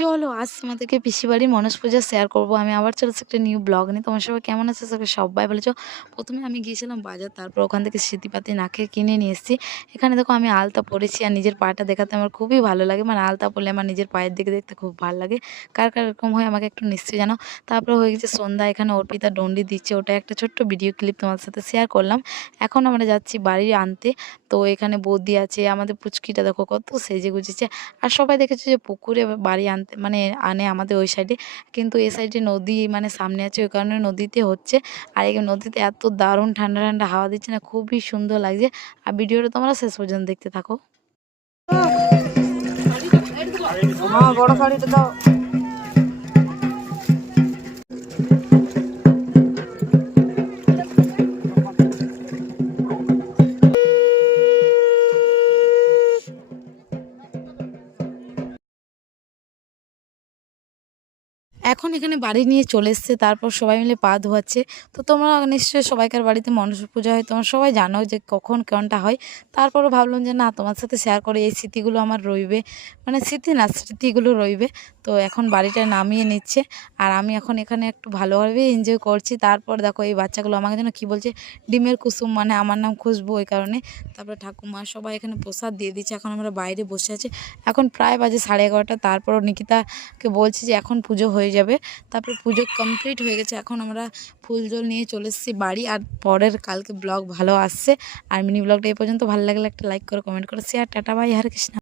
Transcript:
চলো আজ তোমাদেরকে পিসিবাড়ির মনস পূজা শেয়ার করব। আমি আবার চলেছি একটা নিউ ব্লগ নিয়ে। তোমার সবাই কেমন আছে? সবাই বলেছো। প্রথমে আমি গিয়েছিলাম বাজার, তারপর ওখান থেকে স্মৃতিপাতি নাকে কিনে নিয়ে এসেছি। এখানে দেখো আমি আলতা পরেছি, আর নিজের পাটা দেখাতে আমার খুবই ভালো লাগে। মানে আলতা পরলে আমার নিজের পায়ের দিকে দেখতে খুব ভালো লাগে। কার কার এরকম হয় আমাকে একটু নিশ্চয়ই জানো। তারপর হয়ে গেছে সন্ধ্যা, এখানে অর্পিতা ডন্ডি দিচ্ছে, ওটা একটা ছোট্ট ভিডিও ক্লিপ তোমার সাথে শেয়ার করলাম। এখন আমরা যাচ্ছি বাড়ি আনতে। তো এখানে বৌদি আছে, আমাদের পুচকিটা দেখো কত সেজে গুজেছে। আর সবাই দেখেছে যে পুকুরে বাড়ি আনতে মানে আনে আমাদের ওই সাইডে, কিন্তু এই সাইডে নদী মানে সামনে আছে, ওই কারণে নদীতে হচ্ছে। আর এই নদীতে এত দারুণ ঠান্ডা ঠান্ডা হাওয়া দিচ্ছে না, খুবই সুন্দর লাগছে। আর ভিডিওটা তোমরা শেষ পর্যন্ত দেখতে থাকো। হ্যাঁ, বড় শাড়িটা দাও। এখন এখানে বাড়ি নিয়ে চলে এসছে, তারপর সবাই মিলে পা ধোয়াচ্ছে। তো তোমরা নিশ্চয়ই সবাইকার বাড়িতে মনসা পূজা হয়, তোমরা সবাই জানো যে কখন কোনটা হয়। তারপরও ভাবলাম যে না, তোমার সাথে শেয়ার করে, এই স্মৃতিগুলো আমার রইবে, মানে স্মৃতি না, স্মৃতিগুলো রইবে। তো এখন বাড়িটা নামিয়ে নিচ্ছে, আর আমি এখন এখানে একটু ভালোভাবে এনজয় করছি। তারপর দেখো এই বাচ্চাগুলো আমাকে যেন কী বলছে, ডিমের কুসুম, মানে আমার নাম খুশবু, ওই কারণে। তারপরে ঠাকুমা সবাই এখানে প্রসাদ দিয়ে দিচ্ছে। এখন আমরা বাইরে বসে আছি, এখন প্রায় বাজে 11:30। তারপরও নিকিতাকে বলছি যে এখন পুজো হয়ে যাবে। তারপর পুজো কমপ্লিট হয়ে গেছে, এখন আমরা ফুল জল নিয়ে চলে এসেছি বাড়ি। আর পরের কালকে ব্লগ ভালো আসছে। আর মিনি ব্লগটা এই পর্যন্ত ভালো লাগলে একটা লাইক করো, কমেন্ট করো, share, tata, bye, Hare Krishna.